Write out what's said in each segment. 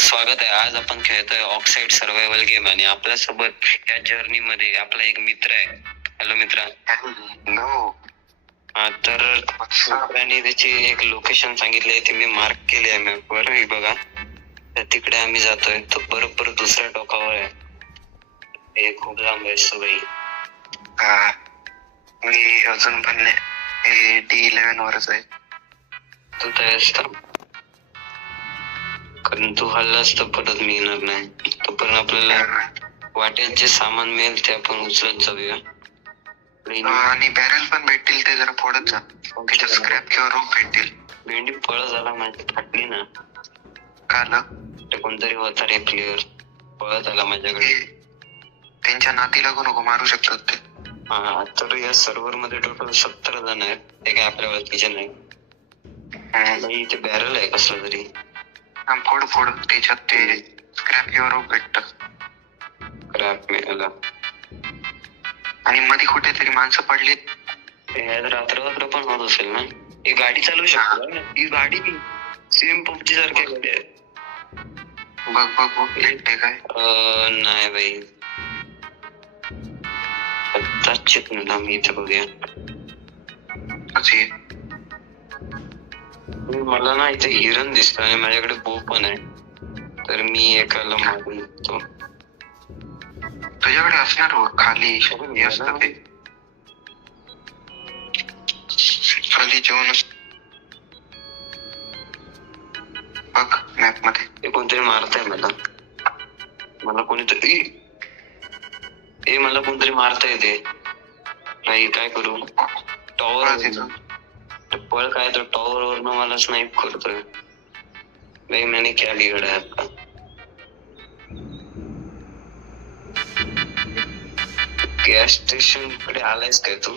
स्वागत आहे. आज आपण खेळतोय ऑक्साइड सर्व्हायव्हल गेम आणि आपल्यासोबत या जर्नी मध्ये आपला एक मित्र आहे. हॅलो मित्रा. हॅलो. तर मित्राने त्याची एक लोकेशन सांगितली, ती मी मार्क केली आहे मॅपवर. हे बघा, तर तिकडे आम्ही जातोय. तो बरोबर दुसऱ्या टोकावर आहे. हे खूप लांब आहे सगळी. हा, मी अजून पण D11 वरच आहे. तू तयार असतो, कारण तू हल्लास तर परत मी येणार नाही. तोपर्यंत आपल्याला वाटेत जे सामान मिळेल ते आपण उचलत जाऊया. आणि बॅरल पण भेटतील, ते जरा फोडत जा. तिथे स्क्रॅप किंवा रोप भेटतील. भेंडी फळ झाला माझी फाटली ना. काल ते कोणतरी होता रे प्लेअर, पळत आला माझ्याकडे. त्यांच्या नाती लागू नको, मारू शकतात ते. हा, तर या सर्व्हर मध्ये टोटल 70 जण आहेत. ते काय आपल्या ओळखीचे नाही. इथे बॅरल आहे कसलं तरी. फोड फोड, त्याच्यात ते स्क्रॅप किंवा रोप भेटत. स्क्रॅप मिळाला. आणि मध्ये कुठेतरी माणसं पडली. रात्र पण होत असेल ना. ही गाडी चालू शकतो. ही गाडी सेम पबजी सारखी गाडी आहे. बघ बघ बघ, भेटते काय? नाही बाई, आत्ताच मी इथे बघूया. मला ना इथे हिरण दिसतं आणि माझ्याकडे बो पण आहे, तर मी एकाला मारून देतो. तुझ्याकडे असणार हो खाली असतं ते. खाली जेवण बघ मॅप मध्ये. ते कोणतरी मारताय मला कोणीतरी. मला कोणतरी मारताय ते. काय करू? टॉवर पळ काय, तो टॉवर वरनं मला स्नाईप करतोय. भाई मैंने क्या बिगाड़ा है आपका? गॅस स्टेशन कडे आलायस काय तू?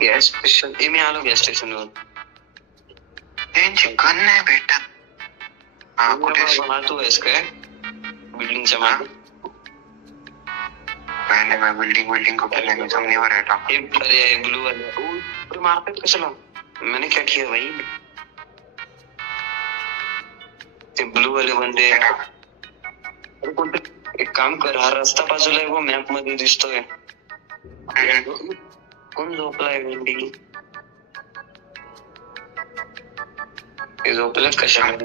गॅस स्टेशन, मी आलो गॅस स्टेशन वर. त्यांची गन नाही भेटत. हा, कुठे तू आहेस काय बिल्डिंगच्या मागे? नाही, बिल्डिंग कुठे नाही, मी जमिनीवर आहे. ब्लू वाले मारतात कशाला? मैंने क्या किया भाई? ते ब्लू वाले बंदे. एक काम कर, हा रस्ता बाजूला आहे, वो मॅप मध्ये दिसतोय. कोण झोपलाय? भेंडी ते झोपलं कशाला?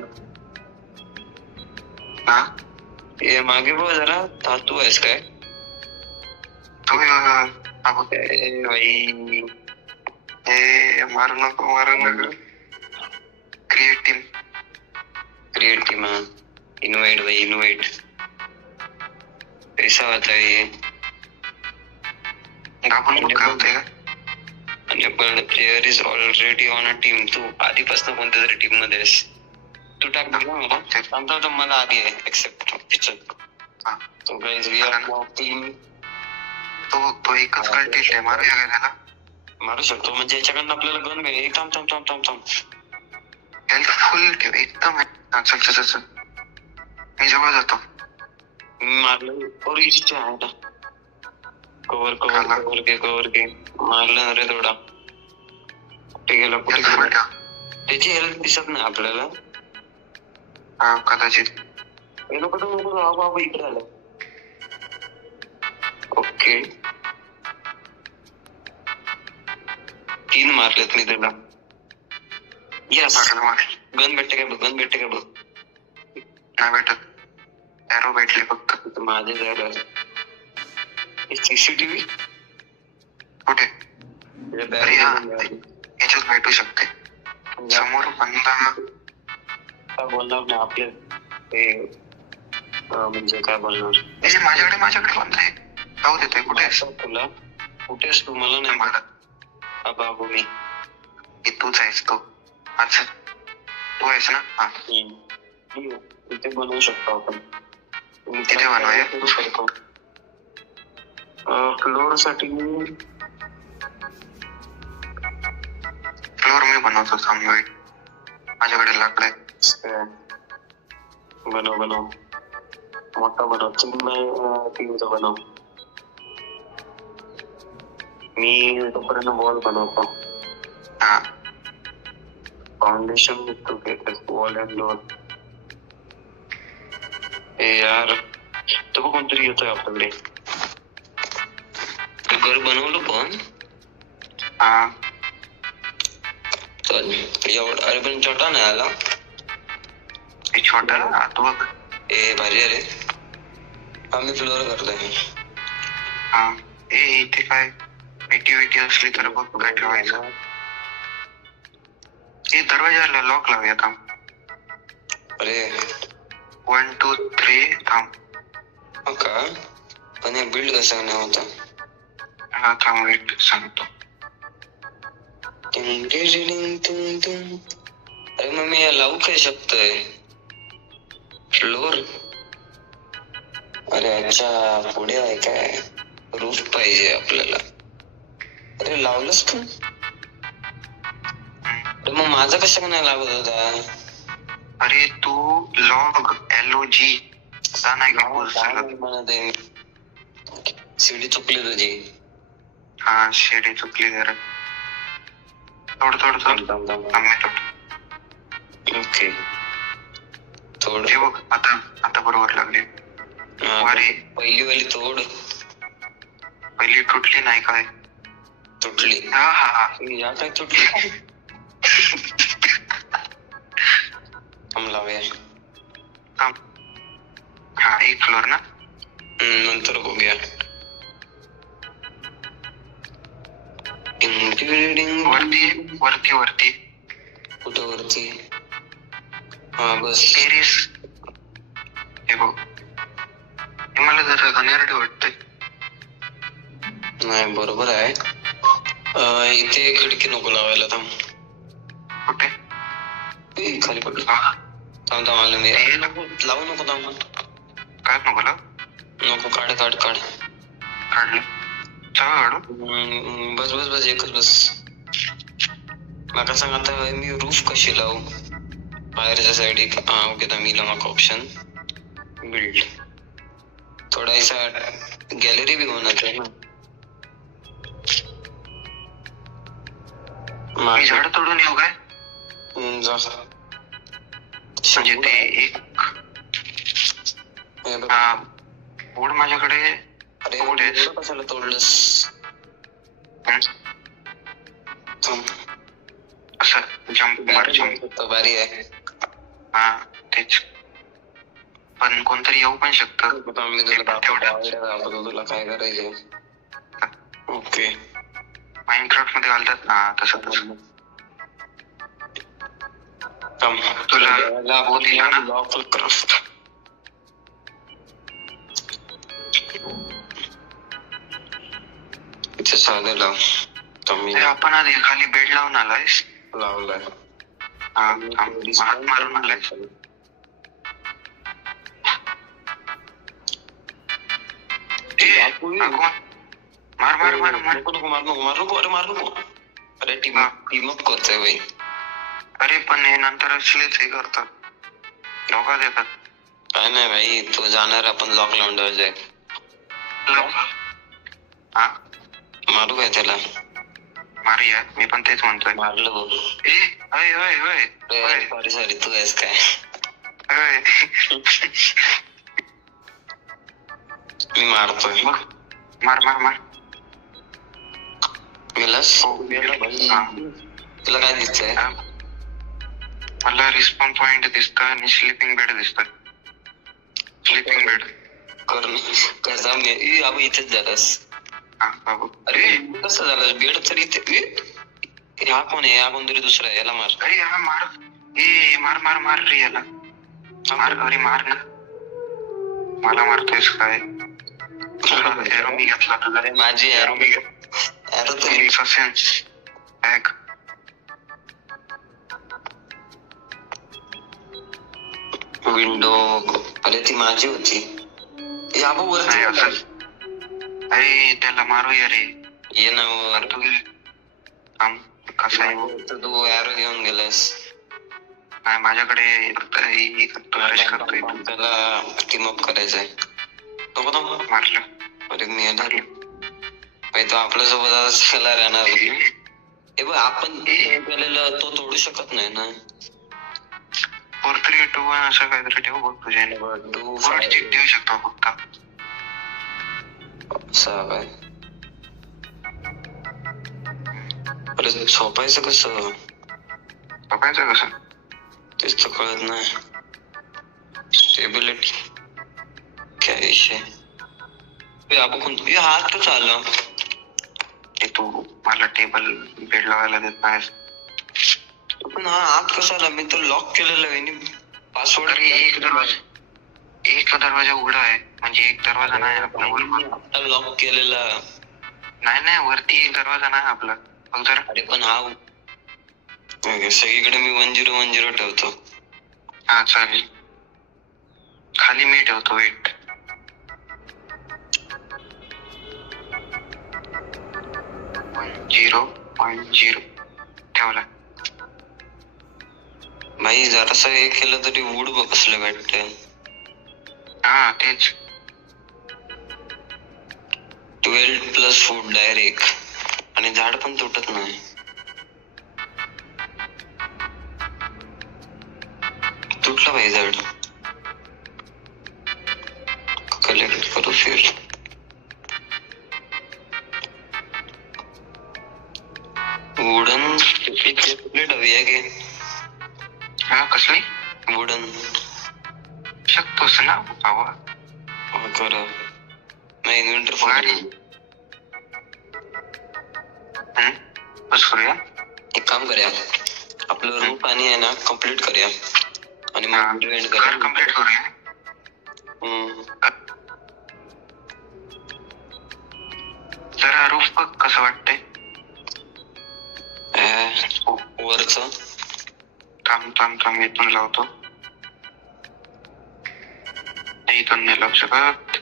हे मागे बघ जरा. तू आहेस काय? मारू नको. क्रिएट टीम इन्व्हाइट पैसा होता है. Player is already on a team. तू आधीपासून कोणत्या तरी टीम मध्ये आहेस. तू टाक मला. मला आधी आहे एक्सेप्ट. तो गाइस वी आर टीम. तो एकच कल्टिस्ट आहे. मारूया त्याला. मारू शकतो म्हणजे याच्याकडनं आपल्याला गन मिळेल. थांब हेल्थ फुल ठेव एकदम. चल मी जवळ जातो. मारलं कव्हर घे. मारलं रे थोडा. कुठे गेला? त्याची हेल्थ दिसत नाही आपल्याला. हा, कदाचित. बाबा इकडे आलं. ओके, 3 मारलेत मी त्याला. यस, गन भेटते काय बघ. नाही भेटत. एरो भेटले फक्त. माझे झालं. सीसीटीव्ही कुठे? याच्यात भेटू शकते. समोर बंदा बोलणार नाही आपले. म्हणजे काय बोलणार? माझ्याकडे बंदा आहे. जाऊ देतोय. कुठे तुला? कुठेस तू? मला नाही मारत. बाबू मी तूच आहेस. तू आहेस ना? हा, तिथे बनवू शकतो आपण. तिथे बनवूया. फ्लोर साठी फ्लोर मी बनवतो. माझ्याकडे लाकड आहे. बनव मोठा बनव. टीमचा बनव. मी तोपर्यंत वॉल बनवतो. हा, फाउंडेशन तो वॉल अँड डोअर. ए यार तो बघ कोणतरी येतोय आपल्याकडे. घर बनवलं पण हा चल एवढं. अरे पण छोटा नाही आला. हे छोटा तू बघ. ए भारी अरे. आम्ही फ्लोअर करतोय. हा ए इथे काय पेटी असली तर बघ काय ठेवायचं. हे दरवाजाला लॉक लावूया थांब. अरे 1 2 3 थांब. हो का. पण हे बिल्ड कसं नाही होता. हा थांब वेट सांगतो. अरे मग मी लावू काय शकतोय फ्लोर. अरे अच्छा पुढे आहे काय. रूफ पाहिजे आपल्याला. अरे लावलंस तू. अरे मग माझा कशा नाही लागत होता. अरे तू लॉग LOG नाही का बोल म्हणत आहे. सीडी चुकली तुझी. हा शेडी चुकली जरा. थोड ओके थोड. हे बघ आता बरोबर लागले. अरे पहिली वाली तोड. पहिली तुटली नाही काय. तुटली. हा हा हा या काय तुटली. हम लावूया. हा एक फ्लोर ना. नंतर बघूया. वरती कुठं वरती. हा बस टेरेस. हे बघ हे मला जरा घाणेरडे वाटतंय. नाही बरोबर आहे. इथे खिडकी नको लावायला. थांब कुठे खाली पडलं. थांब आलं मी. लावू नको. थांब काय नको लाव. नको काढ काढलं चालू काढू. बस एकच बस. मला सांग आता मी रूफ कशी लावू. बाहेरच्या साइड एक. हा ओके मिला माका ऑप्शन बिल्ड. थोड़ा ऐसा गॅलरी भी होना चाहिए ना. मी झाड तोडून येऊ काय. म्हणजे ते एक बोर्ड माझ्याकडे. अरे कशाला तोडलंस. असं जम्प भारी आहे. हा तेच. पण कोणतरी येऊ पण शकतं. तुला काय करायचंय. ओके माइनक्राफ्ट मध्ये घालतात ना तसं. तुला क्राफ्ट इथे साधे लाव. आपण आधी खाली बेड लावून आलायस. लावलाय. मारून आलायस. मार नको. अरे टीम अप करतोय भाई. अरे पण हे नंतर असलेच हे करतात. धोका देतात. काय नाही भाई तू जाणार. आपण लॉक लावून ठेवायचंय. हा मारू काय त्याला. मारूया. मी पण तेच म्हणतोय. मारलं बघ. सॉरी तू आहेस काय. मी मारतोय. मार गेलास. तुला काय दिसतंय. मला रिस्पॉन पॉइंट दिसतोय आणि स्लीपिंग बेड दिसतोय. स्लीपिंग बेड कसा मी अगं इथेच झालास. अरे कसं झालं बेड तर इथे. हा कोण आहे. हा कोणतरी दुसरा आहे. याला मार. अरे हा मार रे याला. अरे मार ना. मला मारतोयस काय. एरो मी घेतला. अरे माझी एरो मी विंडो. अरे ती माझी होती. अरे त्याला मारूया रे. ये ना कसा आहे तू एरो घेऊन गेलास. नाही माझ्याकडे करतोय. त्याला टीम अप करायचंय. तो मारलं. अरे मी तो आपल्या सोबत राहणार. हे बघ आपण केलेलं तो तोडू शकत नाही ना. 4321 असं काहीतरी ठेव बघ तुझ्या चिठ्ठी देऊ शकतो फक्त. असं काय अरे झोपायचं कसं बघायचं कसं तेच तर कळत नाही. स्टेबिलिटी काय विषय आपण हात तर चालला ते तू मला टेबल बेड लावायला देत नाहीस. पण हा आत कसा आला? मी तर लॉक केलेला आहे पासवर्ड. एक दरवाजा उघडा आहे म्हणजे एक दरवाजा नाही आपला लॉक केलेला. नाही वरती एक दरवाजा नाही आपला बघ जरा. अरे पण हा सगळीकडे मी 1010 ठेवतो. हा चालेल. खाली मी ठेवतो वेट. झिरो ठेवला. भाई जरासं हे केलं तरी वूड कसलं भेटते. हा तेच 12+ फूट डायरेक्ट. आणि झाड पण तुटत नाही. तुटलं भाई झाड. कलेक्ट करू फिर. वुडन प्लेट हवी आहे की? हा कसली? वुडन शकतोस ना बाबा. कर नाही इन्व्हेंटर बस करूया. एक काम करूया आपलं रूट आणि आहे ना कम्प्लीट करूया आणि मग घर कम्प्लीट करूया. जरा रूफ बघ कसं वाटतंय वरच. थांब इथून लावतो. इथून नाही लावू शकत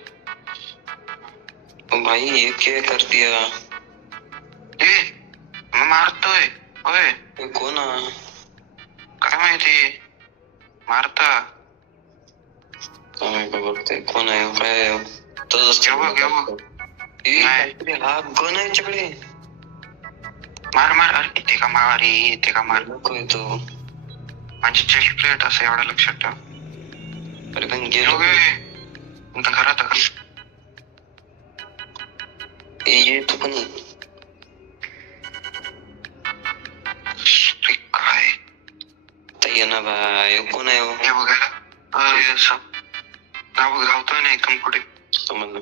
भाई ये क्या कर दिया? मैं मारतोय. होय कोण काय माहिती मारता. बघते कोण आहे काय हा गण आहे याच्याकडे. मार अरे इथे का मार नको येतो. माझी चेस्ट प्लेट असं एवढं लक्षात ठेव. अरे पण गेलो घरात ये तू पण काय ये ना भाई. कोण आहे हे बघायला असं धावतोय ना एकदम पुढे. समजलं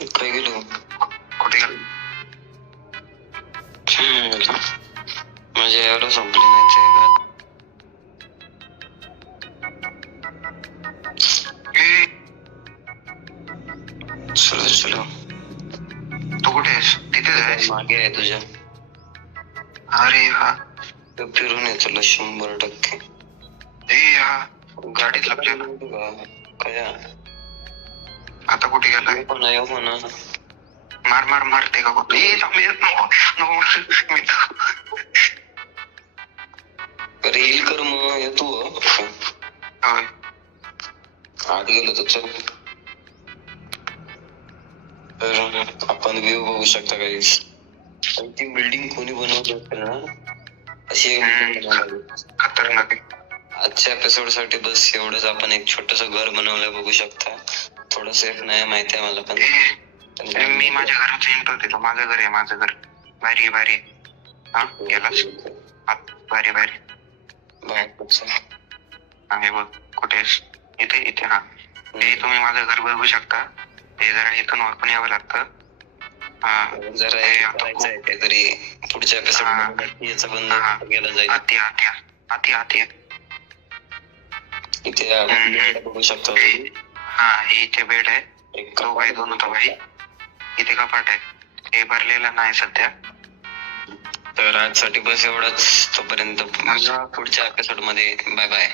काय गेलो कुठे गेलो. म्हणजे एवढं संपले नाही चलो तू कुठे आहेस? तिथे जायस मागे आहे तुझ्या. अरे हा फिरून येतो 100%. गाडीत लपलेला. काय आता कुठे गेलाय? मार ते का कुठे रील कर मग येतो. होय आत गेलो तर चल. तर आपण व्ह्यू बघू शकता काही. ती बिल्डिंग कोणी बनवली असेल ना अशी खतरनाक. आजच्या एपिसोड साठी बस एवढंच. आपण एक छोटस घर बनवलंय बघू शकता. थोडं सेफ नाही माहिती आहे मला पण. मी माझ्या घराचं एंटर देतो. माझं घर आहे भारी हा गेलास भारी आणि बघ कुठेस इथे हा ते तुम्ही माझं घर बघू शकता. ते जरा इथून वाकून यावं लागतं. जरा काहीतरी पुढच्या एपिसोड याचा बंद केला जाईल. आती इथे बघू शकतो. हा हे इथे बेड आहे. एक बाई दोन होता भाई. इथे कपाट आहे. हे भरलेलं नाही सध्या. तर आजसाठी बस एवढंच. तोपर्यंत पुढच्या एपिसोड मध्ये बाय.